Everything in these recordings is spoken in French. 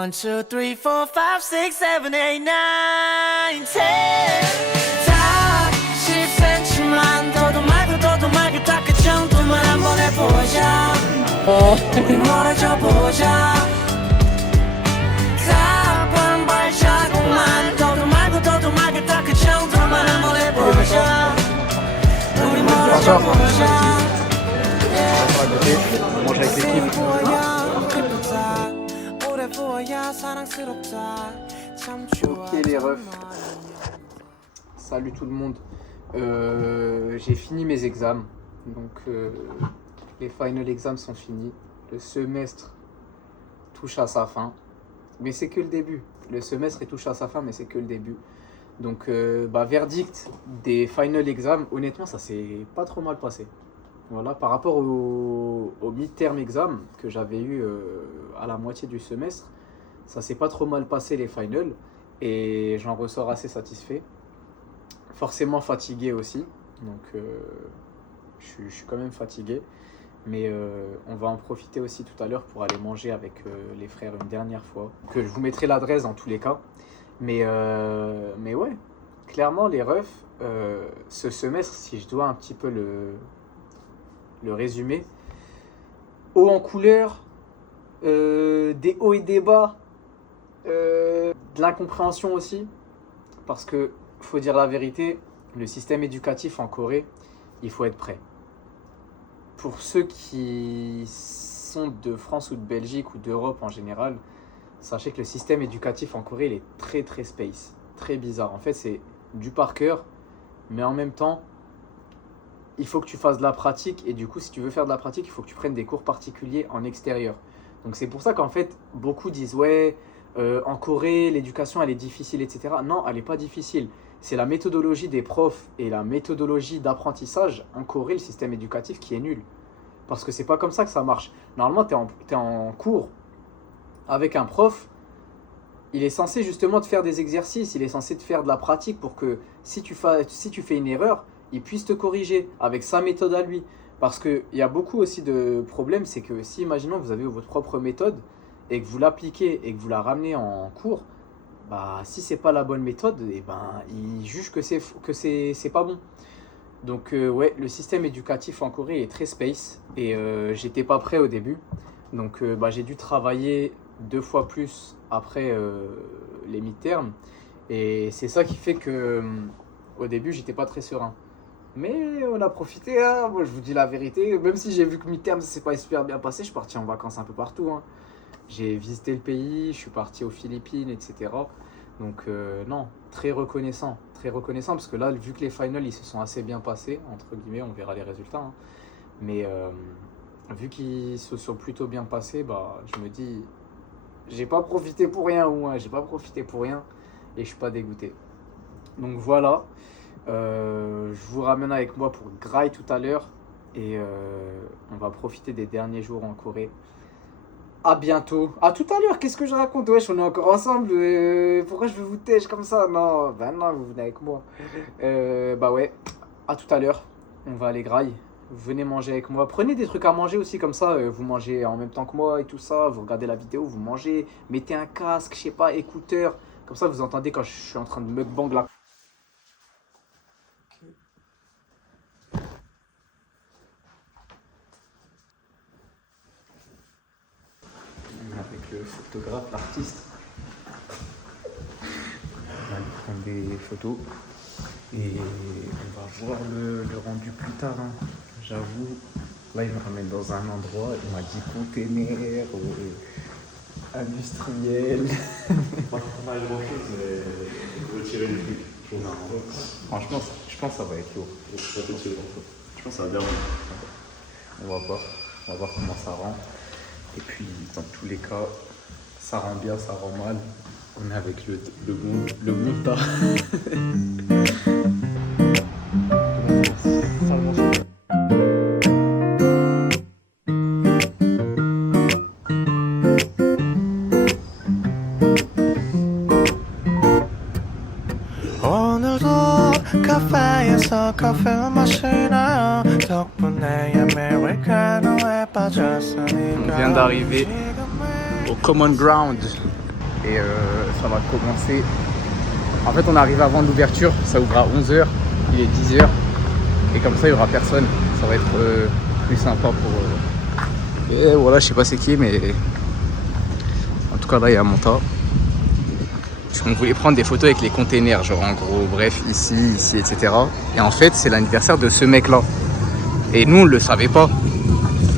1, 2, 3, 4, 5, 6, 7, 8, 9, 10 다 10cm만 더도 말고 다 그 정도만 한번 해보자 우리 멀어져 보자 다 반발자국만 더도 말고 다 그 정도만 한번 해보자 우리 멀어져 보자 On mange avec l'équipe. Ok les refs. Salut tout le monde. J'ai fini mes examens. Donc les final exams sont finis. Le semestre touche à sa fin. Mais c'est que le début. Le semestre touche à sa fin, mais c'est que le début. Donc verdict des final exams, honnêtement ça s'est pas trop mal passé. Voilà, par rapport au mid-term exam que j'avais eu à la moitié du semestre, ça s'est pas trop mal passé les finals et j'en ressors assez satisfait. Forcément fatigué aussi, donc je suis quand même fatigué. Mais on va en profiter aussi tout à l'heure pour aller manger avec les frères une dernière fois. Que je vous mettrai l'adresse dans tous les cas. Mais ouais, clairement les refs, ce semestre, si je dois un petit peu le résumé, haut en couleur, des hauts et des bas, de l'incompréhension aussi, parce que faut dire la vérité, le système éducatif en Corée, il faut être prêt. Pour ceux qui sont de France ou de Belgique ou d'Europe en général, sachez que le système éducatif en Corée, il est très très space, très bizarre. En fait, c'est du par cœur, mais en même temps, il faut que tu fasses de la pratique et du coup, si tu veux faire de la pratique, il faut que tu prennes des cours particuliers en extérieur. Donc c'est pour ça qu'en fait, beaucoup disent ouais, en Corée, l'éducation elle est difficile, etc. Non, elle n'est pas difficile. C'est la méthodologie des profs et la méthodologie d'apprentissage en Corée, le système éducatif qui est nul. Parce que c'est pas comme ça que ça marche. Normalement, tu es en cours avec un prof, il est censé justement te faire des exercices, il est censé te faire de la pratique pour que si tu fais une erreur, il puisse te corriger avec sa méthode à lui. Parce qu'il y a beaucoup aussi de problèmes, c'est que si, imaginons, vous avez votre propre méthode et que vous l'appliquez et que vous la ramenez en cours, si c'est pas la bonne méthode, il juge que c'est pas bon. Donc ouais, le système éducatif en Corée est très space et j'étais pas prêt au début. Donc j'ai dû travailler 2 fois plus après les mid-terms et c'est ça qui fait que au début j'étais pas très serein. Mais on a profité, hein. Moi je vous dis la vérité, même si j'ai vu que mi-terme ça s'est pas super bien passé, je suis parti en vacances un peu partout, hein. J'ai visité le pays, je suis parti aux Philippines, etc. Donc non, très reconnaissant parce que là, vu que les finals ils se sont assez bien passés, entre guillemets, on verra les résultats, hein. Mais vu qu'ils se sont plutôt bien passés, je me dis, j'ai pas profité pour rien et je suis pas dégoûté. Donc voilà. Je vous ramène avec moi pour Grail tout à l'heure et on va profiter des derniers jours en Corée. À bientôt. À tout à l'heure, qu'est-ce que je raconte? Wesh, on est encore ensemble. Pourquoi je vais vous tèche comme ça? Non, non, vous venez avec moi. Ouais, à tout à l'heure. On va aller Grail. Venez manger avec moi. Prenez des trucs à manger aussi comme ça. Vous mangez en même temps que moi et tout ça. Vous regardez la vidéo, vous mangez. Mettez un casque, je sais pas, écouteur. Comme ça, vous entendez quand je suis en train de mukbang là. Avec le photographe, l'artiste. On va aller prendre des photos et on va voir le rendu plus tard, hein. J'avoue, là il me ramène dans un endroit, il m'a dit container, industriel. Pas mal grand chose, mais retirer le truc. Non, franchement, je pense que ça va être lourd. Je pense que ça va bien. On va voir comment ça rend. Et puis, dans tous les cas, ça rend bien, ça rend mal. On est avec le bon tas. 오늘도 카페에서 커피를 마시나요 덕분에 아메리카노에 빠졌으니까 On vient d'arriver au Common Ground Et ça va commencer. En fait, on arrive avant l'ouverture. Ça ouvre à 11h. Il est 10h. Et comme ça, il n'y aura personne. Ça va être plus sympa pour... Et voilà, je sais pas c'est qui, mais... En tout cas, là, il y a Monta. On voulait prendre des photos avec les containers, genre en gros, bref, ici, etc. Et en fait, c'est l'anniversaire de ce mec-là. Et nous, on le savait pas.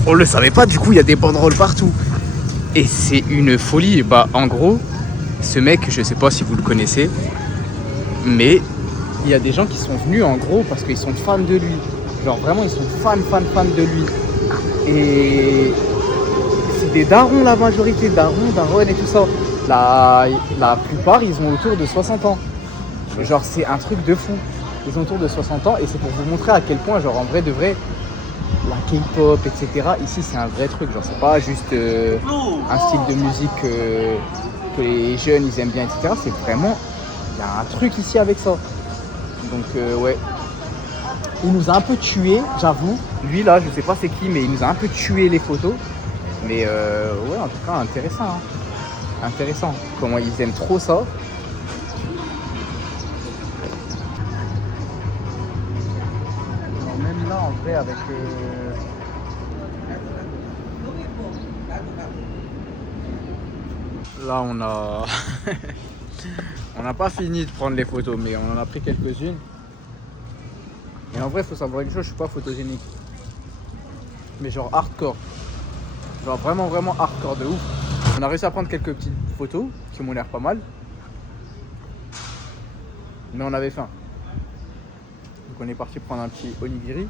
On le savait pas, du coup, il y a des banderoles partout. Et c'est une folie. Bah, en gros, ce mec, je sais pas si vous le connaissez, mais il y a des gens qui sont venus, en gros, parce qu'ils sont fans de lui. Genre, vraiment, ils sont fans de lui. Et c'est des darons, la majorité, daronnes et tout ça. La plupart, ils ont autour de 60 ans. Genre, c'est un truc de fou. Ils ont autour de 60 ans et c'est pour vous montrer à quel point, genre, en vrai de vrai, la K-pop, etc. Ici, c'est un vrai truc. Genre, c'est pas juste un style de musique que les jeunes, ils aiment bien, etc. C'est vraiment, il y a un truc ici avec ça. Donc, ouais. Il nous a un peu tué, j'avoue. Lui, là, je sais pas c'est qui, mais il nous a un peu tué les photos. Mais, ouais, en tout cas, intéressant. Hein. Intéressant, comment ils aiment trop ça. Alors même là en vrai avec là on a on n'a pas fini de prendre les photos mais on en a pris quelques-unes. Et en vrai faut savoir quelque chose, je suis pas photogénique. Mais genre hardcore. Genre vraiment hardcore de ouf. On a réussi à prendre quelques petites photos qui m'ont l'air pas mal. Mais on avait faim. Donc on est parti prendre un petit onigiri.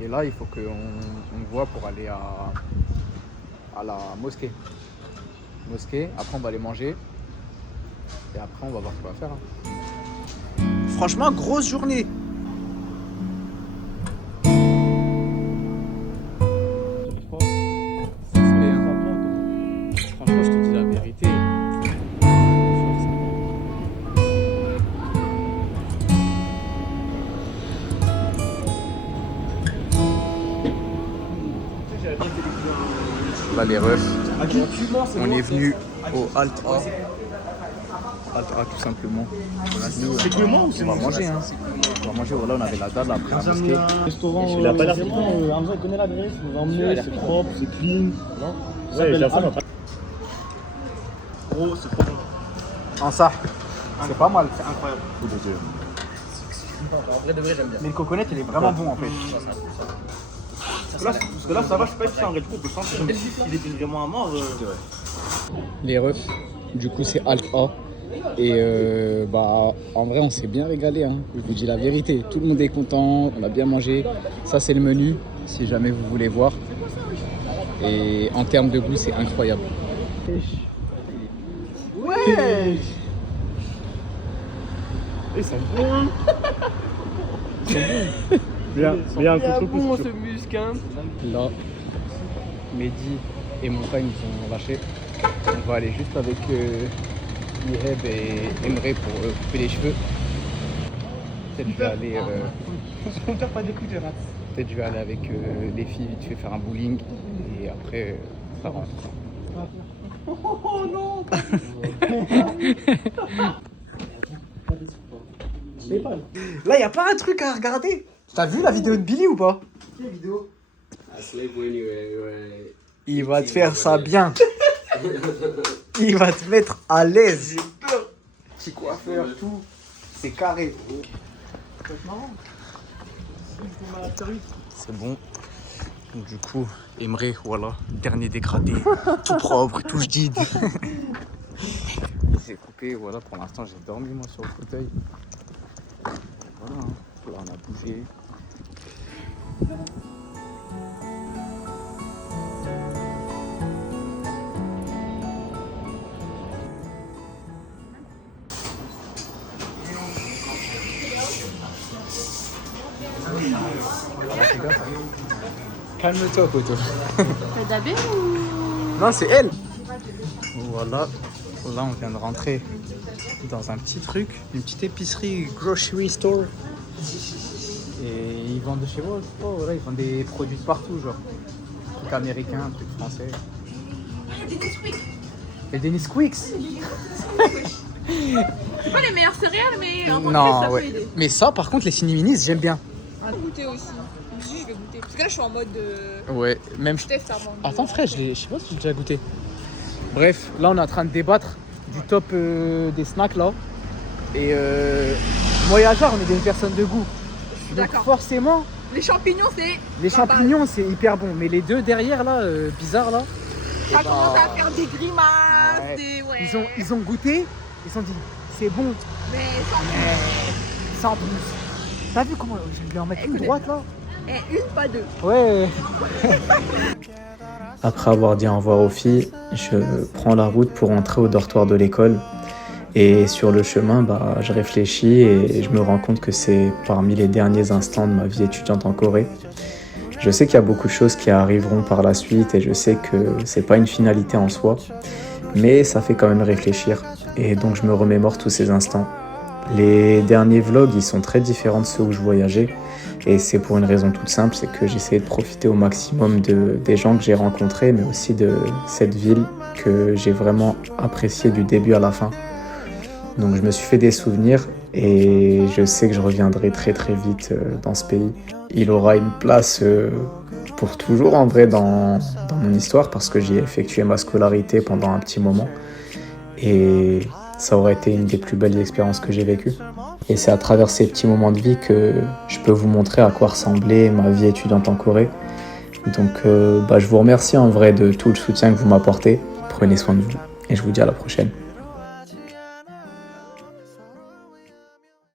Et là il faut qu'on voit pour aller à la mosquée. Après on va aller manger. Et après on va voir ce qu'on va faire. Hein. Franchement grosse journée. Là les refs, on est venu au Alt A tout simplement. C'est que moi ou c'est On va manger hein. On va manger, voilà on avait la dalle après la mosquée. Restaurant, Il a pas l'air Hamza il connaît l'adresse, il nous a emmené, c'est propre, c'est clean. Non Ouais, la femme a pas. Gros, c'est trop bon. En ça, c'est pas mal. C'est incroyable. En vrai de vrai, j'aime bien. Mais le coconut il est vraiment bon en fait. Parce que là, ça va, je sais pas si c'est un Red Bull, on peut sentir. Il était vraiment à mort. Les refs, du coup c'est Alt A. Et bah en vrai on s'est bien régalé hein. Je vous dis la vérité, tout le monde est content, on a bien mangé. Ça c'est le menu, si jamais vous voulez voir. Et en termes de goût c'est incroyable. Ouais. Ils sont bons. Ils sont bons. Bien un contre-coup. ce musc, hein. Là, Mehdi et Montagne ils sont lâchés. On va aller juste avec Iheb et Emre pour couper les cheveux. Peut-être je vais aller peut-être je vais aller avec les filles vite fait faire un bowling et après ça rentre. Oh non. Là, y a pas un truc à regarder. T'as vu la vidéo de Billy ou pas? Quelle vidéo? Il va te faire ça bien. Il va te mettre à l'aise. J'ai peur. Petit coiffeur, tout. C'est carré. C'est marrant. C'est bon. Donc, du coup, Emre, voilà, dernier dégradé, tout propre, tout jadid. Il s'est coupé, voilà, pour l'instant j'ai dormi moi sur le fauteuil. Voilà, hein. Là on a bougé. Calme-toi, poteau. Le dabé ou... Non, c'est elle. Voilà. Là, on vient de rentrer dans un petit truc, une petite épicerie, grocery store. Et ils vendent, je sais pas, voilà, ils vendent des produits de partout, genre. Trucs américains, trucs français. Les Dennis Quicks. C'est pas les meilleures céréales, mais en tant que Non, ça peut ouais. aider. Mais ça, par contre, les Ciniminis, j'aime bien. Je vais goûter aussi. Je vais goûter. Parce que là, je suis en mode Ouais, même. test avant. Attends, frère, je sais pas si j'ai déjà goûté. Bref, là, on est en train de débattre du top des snacks là. Et moi et Ajar, on est des personnes de goût. Donc D'accord. forcément, Les champignons, c'est. les champignons, c'est hyper bon. Mais les deux derrière là, bizarres là. Ça eh ben, commence à faire des grimaces, ouais. des. Ouais. Ils ont goûté, ils se sont dit, c'est bon, Mais sans mais sans plus. T'as vu comment je vais en mettre une droite là? Et une, pas deux. Ouais. Après avoir dit au revoir aux filles, je prends la route pour rentrer au dortoir de l'école. Et sur le chemin, je réfléchis et je me rends compte que c'est parmi les derniers instants de ma vie étudiante en Corée. Je sais qu'il y a beaucoup de choses qui arriveront par la suite et je sais que c'est pas une finalité en soi, mais ça fait quand même réfléchir. Et donc je me remémore tous ces instants. Les derniers vlogs, ils sont très différents de ceux où je voyageais. Et c'est pour une raison toute simple, c'est que j'essayais de profiter au maximum des gens que j'ai rencontrés, mais aussi de cette ville que j'ai vraiment appréciée du début à la fin. Donc je me suis fait des souvenirs et je sais que je reviendrai très très vite dans ce pays. Il aura une place pour toujours en vrai dans mon histoire parce que j'y ai effectué ma scolarité pendant un petit moment. Et ça aurait été une des plus belles expériences que j'ai vécues. Et c'est à travers ces petits moments de vie que je peux vous montrer à quoi ressemblait ma vie étudiante en Corée. Donc je vous remercie en vrai de tout le soutien que vous m'apportez. Prenez soin de vous et je vous dis à la prochaine.